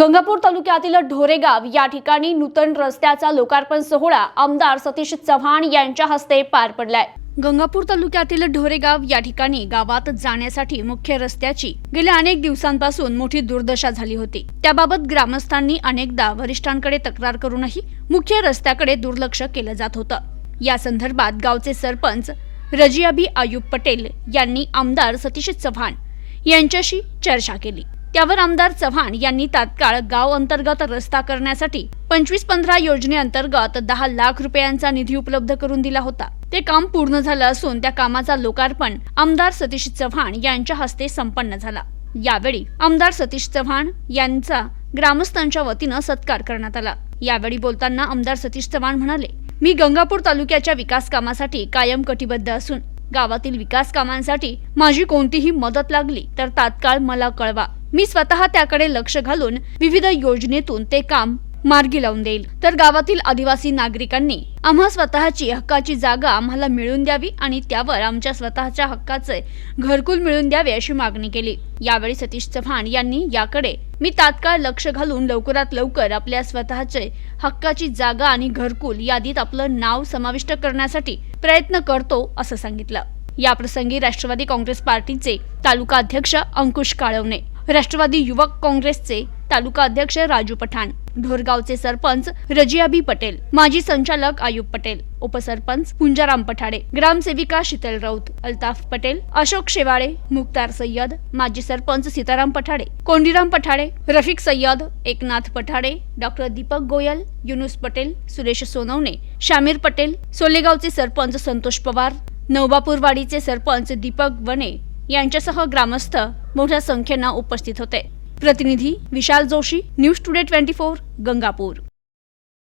गंगापूर तालुक्यातील ढोरेगाव या ठिकाणी नूतन रस्त्याचा लोकार्पण सोहळा आमदार सतीश चव्हाण यांच्या हस्ते पार पडलाय. गंगापूर तालुक्यातील ढोरेगाव या ठिकाणी गावात जाण्यासाठी मुख्य रस्त्याची गेल्या अनेक दिवसांपासून मोठी दुर्दशा झाली होती. त्याबाबत ग्रामस्थांनी अनेकदा वरिष्ठांकडे तक्रार करूनही मुख्य रस्त्याकडे दुर्लक्ष केलं जात होतं. या संदर्भात गावचे सरपंच रजियाबी आयुब पटेल यांनी आमदार सतीश चव्हाण यांच्याशी चर्चा केली. त्यावर आमदार चव्हाण यांनी तात्काळ गाव अंतर्गत रस्ता करण्यासाठी पंचवीस पंधरा योजनेअंतर्गत दहा लाख रुपयांचा निधी उपलब्ध करून दिला होता. ते काम पूर्ण झालं असून त्या कामाचा लोकार्पण आमदार सतीश चव्हाण यांच्या हस्ते संपन्न झाला. यावेळी आमदार सतीश चव्हाण यांचा ग्रामस्थांच्या वतीनं सत्कार करण्यात आला. यावेळी बोलताना आमदार सतीश चव्हाण म्हणाले मी गंगापूर तालुक्याच्या विकास कामासाठी कायम कटिबद्ध असून गावातील विकास कामांसाठी माझी कोणतीही मदत लागली तर तात्काळ मला कळवा. मी स्वतः त्याकडे लक्ष घालून विविध योजनेतून ते काम मार्गी लावून देईल. तर गावातील आदिवासी नागरिकांनी आम्हा स्वतःची हक्काची जागा आम्हाला मिळून द्यावी आणि त्यावर आमच्या स्वतःच्या हक्काचे घरकुल मिळून द्यावे अशी मागणी केली. यावेळी सतीश चव्हाण यांनी याकडे मी तात्काळ लक्ष घालून लवकरात लवकर आपल्या स्वतःचे हक्काची जागा आणि घरकुल यादीत आपलं नाव समाविष्ट करण्यासाठी प्रयत्न करतो असं सांगितलं. या प्रसंगी राष्ट्रवादी काँग्रेस पार्टीचे तालुका अध्यक्ष अंकुश काळवणे राष्ट्रवादी युवक काँग्रेसचे तालुका अध्यक्ष राजू पठाण. ढोरगावचे सरपंच रजियाबी पटेल. माजी संचालक आयुब पटेल. उपसरपंच पुंजाराम पठाडे. ग्रामसेविका शीतल राऊत. अल्ताफ पटेल अशोक शेवाळे मुक्तार सय्यद माजी सरपंच सीताराम पठाडे कोंडीराम पठाडे रफिक सय्यद एकनाथ पठाडे डॉक्टर दीपक गोयल युनुस पटेल सुरेश सोनवणे शामीर पटेल सोलेगावचे सरपंच संतोष पवार नवबापूरवाडीचे सरपंच दीपक वने यांच्यासह ग्रामस्थ मोठ्या संख्येनं उपस्थित होते. प्रतिनिधी Vishal Joshi news today twenty four Gangapur.